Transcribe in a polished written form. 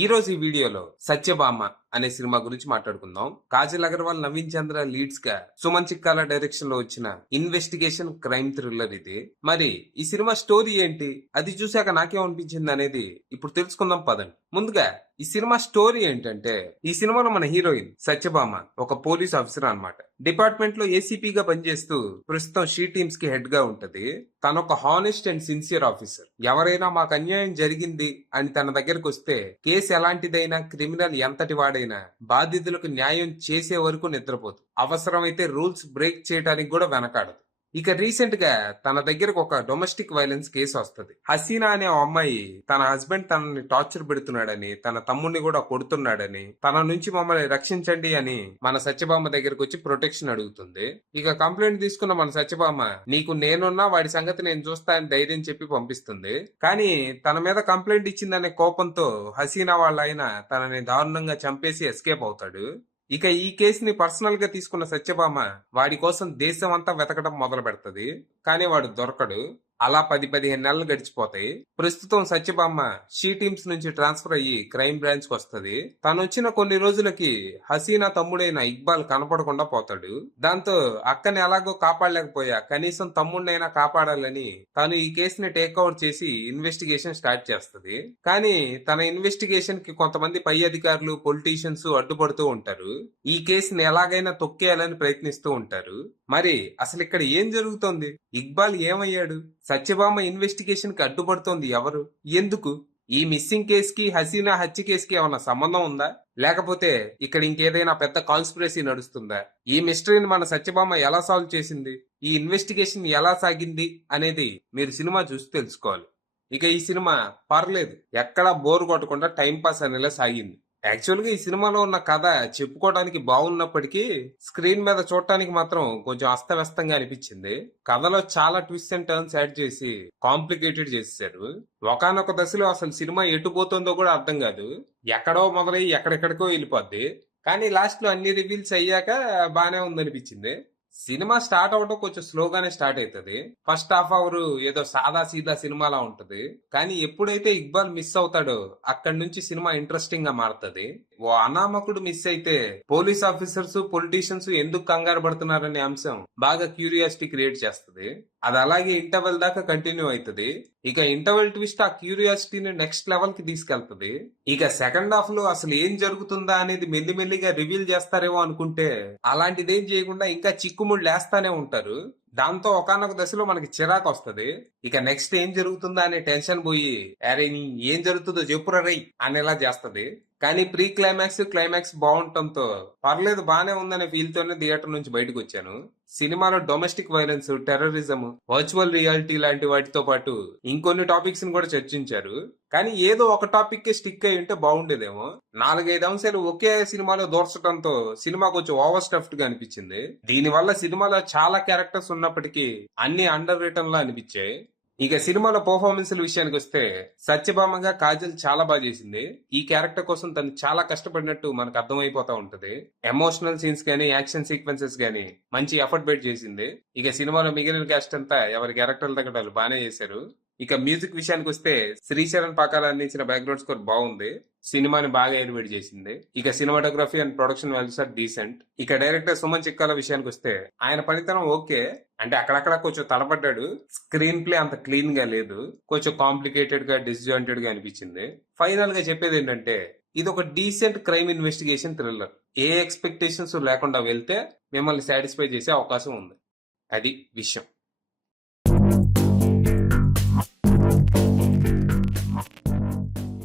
ఈ రోజు ఈ వీడియోలో సత్యభామ అనే సినిమా గురించి మాట్లాడుకుందాం. కాజల్ అగర్వాల్, నవీన్ చంద్ర లీడ్స్ గా సుమన్ చిక్కాల డైరెక్షన్ లో వచ్చిన ఇన్వెస్టిగేషన్ క్రైమ్ థ్రిల్లర్ ఇది. మరి ఈ సినిమా స్టోరీ ఏంటి, అది చూశాక నాకేమనిపించింది అనేది ఇప్పుడు తెలుసుకుందాం పదండి. ముందుగా ఈ సినిమా స్టోరీ ఏంటంటే, ఈ సినిమాలో మన హీరోయిన్ సత్యభామ ఒక పోలీస్ ఆఫీసర్ అన్నమాట. డిపార్ట్మెంట్ లో ఏసీపీగా పనిచేస్తూ ప్రస్తుతం షీ టీమ్స్ కి హెడ్ గా ఉంటది. తన ఒక హానెస్ట్ అండ్ సిన్సియర్ ఆఫీసర్. ఎవరైనా మాకు అన్యాయం జరిగింది అని తన దగ్గరకు వస్తే కేసు ఎలాంటిదైనా, క్రిమినల్ ఎంతటి వాడైనా బాధితులకు న్యాయం చేసే వరకు నిద్రపోదు. అవసరమైతే రూల్స్ బ్రేక్ చేయడానికి కూడా వెనకాడదు. ఇక రీసెంట్ గా తన దగ్గరకు ఒక డొమెస్టిక్ వైలెన్స్ కేసు వస్తుంది. హసీనా అనే అమ్మాయి తన హస్బెండ్ తనని టార్చర్ పెడుతున్నాడని, తన తమ్ముడిని కూడా కొడుతున్నాడని, తన నుంచి మమ్మల్ని రక్షించండి అని మన సత్యభామ దగ్గరకు వచ్చి ప్రొటెక్షన్ అడుగుతుంది. ఇక కంప్లైంట్ తీసుకున్న మన సత్యభామ, నీకు నేనున్నా, వాడి సంగతి నేను చూస్తా అని ధైర్యం చెప్పి పంపిస్తుంది. కానీ తన మీద కంప్లైంట్ ఇచ్చిందనే కోపంతో హసీనా వాళ్ళ ఆయన తనని దారుణంగా చంపేసి ఎస్కేప్ అవుతాడు. ఇక ఈ కేసుని పర్సనల్ గా తీసుకున్న సత్యభామ వాడి కోసం దేశం అంతా వెతకడం మొదలు పెడతది. కానీ వాడు దొరకడు. అలా 10-15 నెలలు గడిచిపోతాయి. ప్రస్తుతం సత్యభామ షీ టీమ్స్ నుంచి ట్రాన్స్ఫర్ అయ్యి క్రైమ్ బ్రాంచ్ కు వస్తుంది. తను వచ్చిన కొన్ని రోజులకి హసీనా తమ్ముడైన ఇక్బాల్ కనపడకుండా పోతాడు. దాంతో అక్కని ఎలాగో కాపాడలేకపోయా, కనీసం తమ్ముడినైనా కాపాడాలని తను ఈ కేసుని టేక్ ఓవర్ చేసి ఇన్వెస్టిగేషన్ స్టార్ట్ చేస్తుంది. కానీ తన ఇన్వెస్టిగేషన్ కి కొంతమంది పై అధికారులు, పొలిటీషియన్స్ అడ్డుపడుతూ ఉంటారు. ఈ కేసుని ఎలాగైనా తొక్కేయాలని ప్రయత్నిస్తూ ఉంటారు. మరి అసలు ఇక్కడ ఏం జరుగుతోంది? ఇక్బాల్ ఏమయ్యాడు? సత్యభామ ఇన్వెస్టిగేషన్ కి అడ్డుపడుతోంది ఎవరు? ఎందుకు? ఈ మిస్సింగ్ కేసుకి, హసీనా హత్య కేసుకి ఏమన్నా సంబంధం ఉందా? లేకపోతే ఇక్కడ ఇంకేదైనా పెద్ద కాన్స్పిరసీ నడుస్తుందా? ఈ మిస్టరీని మన సత్యభామ ఎలా సాల్వ్ చేసింది, ఈ ఇన్వెస్టిగేషన్ ఎలా సాగింది అనేది మీరు సినిమా చూసి తెలుసుకోవాలి. ఇక ఈ సినిమా పర్లేదు, ఎక్కడా బోర్ కొట్టకుండా టైం పాస్ అనేలా సాగింది. యాక్చువల్ గా ఈ సినిమాలో ఉన్న కథ చెప్పుకోవడానికి బాగున్నప్పటికీ స్క్రీన్ మీద చూడటానికి మాత్రం కొంచెం అస్తవ్యస్తంగా అనిపించింది. కథలో చాలా ట్విస్ట్ అండ్ టర్న్స్ యాడ్ చేసి కాంప్లికేటెడ్ చేశారు. ఒకానొక దశలో అసలు సినిమా ఎటు పోతుందో కూడా అర్థం కాదు. ఎక్కడో మొదలయ్యి ఎక్కడెక్కడికో వెళ్ళిపోద్ది. కానీ లాస్ట్ లో అన్ని రివీల్స్ అయ్యాక బానే ఉందనిపించింది. సినిమా స్టార్ట్ అవడం కొంచెం స్లోగానే స్టార్ట్ అవుతుంది. ఫస్ట్ హాఫ్ అవర్ ఏదో సాదా సీదా సినిమాలా ఉంటది. కానీ ఎప్పుడైతే ఇక్బాల్ మిస్ అవుతాడో అక్కడి నుంచి సినిమా ఇంట్రెస్టింగ్ గా మారుతుంది. ఓ అనామకుడు మిస్ అయితే పోలీస్ ఆఫీసర్స్, పొలిటీషియన్స్ ఎందుకు కంగారు పడుతున్నారనే అంశం బాగా క్యూరియాసిటీ క్రియేట్ చేస్తుంది. అది అలాగే ఇంటర్వెల్ దాకా కంటిన్యూ అవుతుంది. ఇక ఇంటర్వెల్ ట్విస్ట్ ఆ క్యూరియాసిటీని నెక్స్ట్ లెవెల్ కి తీసుకెళ్తుంది. ఇక సెకండ్ హాఫ్ లో అసలు ఏం జరుగుతుందా అనేది మెల్లిమెల్లిగా రివీల్ చేస్తారేమో అనుకుంటే అలాంటిదేం చేయకుండా ఇంకా చిక్కుముళ్ళు లేస్తానే ఉంటారు. దాంతో ఒకానొక దశలో మనకి చిరాకు వస్తుంది. ఇక నెక్స్ట్ ఏం జరుగుతుందా అనే టెన్షన్ పోయి, అరే నీ ఏం జరుగుతుందో చెప్పురా రై అనేలా చేస్తది. కానీ ప్రీ క్లైమాక్స్, క్లైమాక్స్ బాగుండటంతో పర్లేదు, బానే ఉందనే ఫీల్ తోనే థియేటర్ నుంచి బయటకు వచ్చాను. సినిమాలో domestic violence, terrorism, virtual reality లాంటి వాటితో పాటు ఇంకొన్ని టాపిక్స్ ని కూడా చర్చించారు. కానీ ఏదో ఒక టాపిక్ కే స్టిక్ అయి ఉంటే బాగుండేదేమో. 4-5 అంశాలు ఒకే సినిమాలో దోర్చడంతో సినిమా కొంచెం ఓవర్ స్టఫ్డ్ గా అనిపించింది. దీనివల్ల సినిమాలో చాలా క్యారెక్టర్స్ ఉన్నప్పటికీ అన్ని అండర్ రిటర్న్ లా అనిపించాయి. ఇక సినిమాలో పర్ఫార్మెన్స్ల విషయానికి వస్తే సత్యభామగా కాజల్ చాలా బాగా చేసింది. ఈ క్యారెక్టర్ కోసం తను చాలా కష్టపడినట్టు మనకు అర్థమైపోతా ఉంటది. ఎమోషనల్ సీన్స్ గానీ, యాక్షన్ సీక్వెన్సెస్ గానీ మంచి ఎఫర్ట్ పెట్టి చేసింది. ఇక సినిమాలో మిగిలిన క్యాస్ట్ అంతా ఎవరి క్యారెక్టర్లు తగ్గట్టు వాళ్ళు బాగానే చేశారు. ఇక మ్యూజిక్ విషయానికి వస్తే శ్రీశరణ్ పాకాల అందించిన బ్యాక్గ్రౌండ్ స్కోర్ బాగుంది. సినిమాని బాగా ఎలివేట్ చేసింది. ఇక cinematography and production values are decent. ఇక డైరెక్టర్ సుమన్ చిక్కాల విషయానికి వస్తే ఆయన పనితనం ఓకే, అంటే అక్కడక్కడ కొంచెం తడబడ్డాడు. స్క్రీన్ ప్లే అంత క్లీన్ గా లేదు, కొంచెం కాంప్లికేటెడ్ గా, డిస్జాయింటెడ్ గా అనిపించింది. ఫైనల్ గా చెప్పేది ఏంటంటే, ఇది ఒక డీసెంట్ క్రైమ్ ఇన్వెస్టిగేషన్ థ్రిల్లర్. ఏ ఎక్స్పెక్టేషన్స్ లేకుండా వెళ్తే మిమ్మల్ని సాటిస్ఫై చేసే అవకాశం ఉంది. అది విషయం.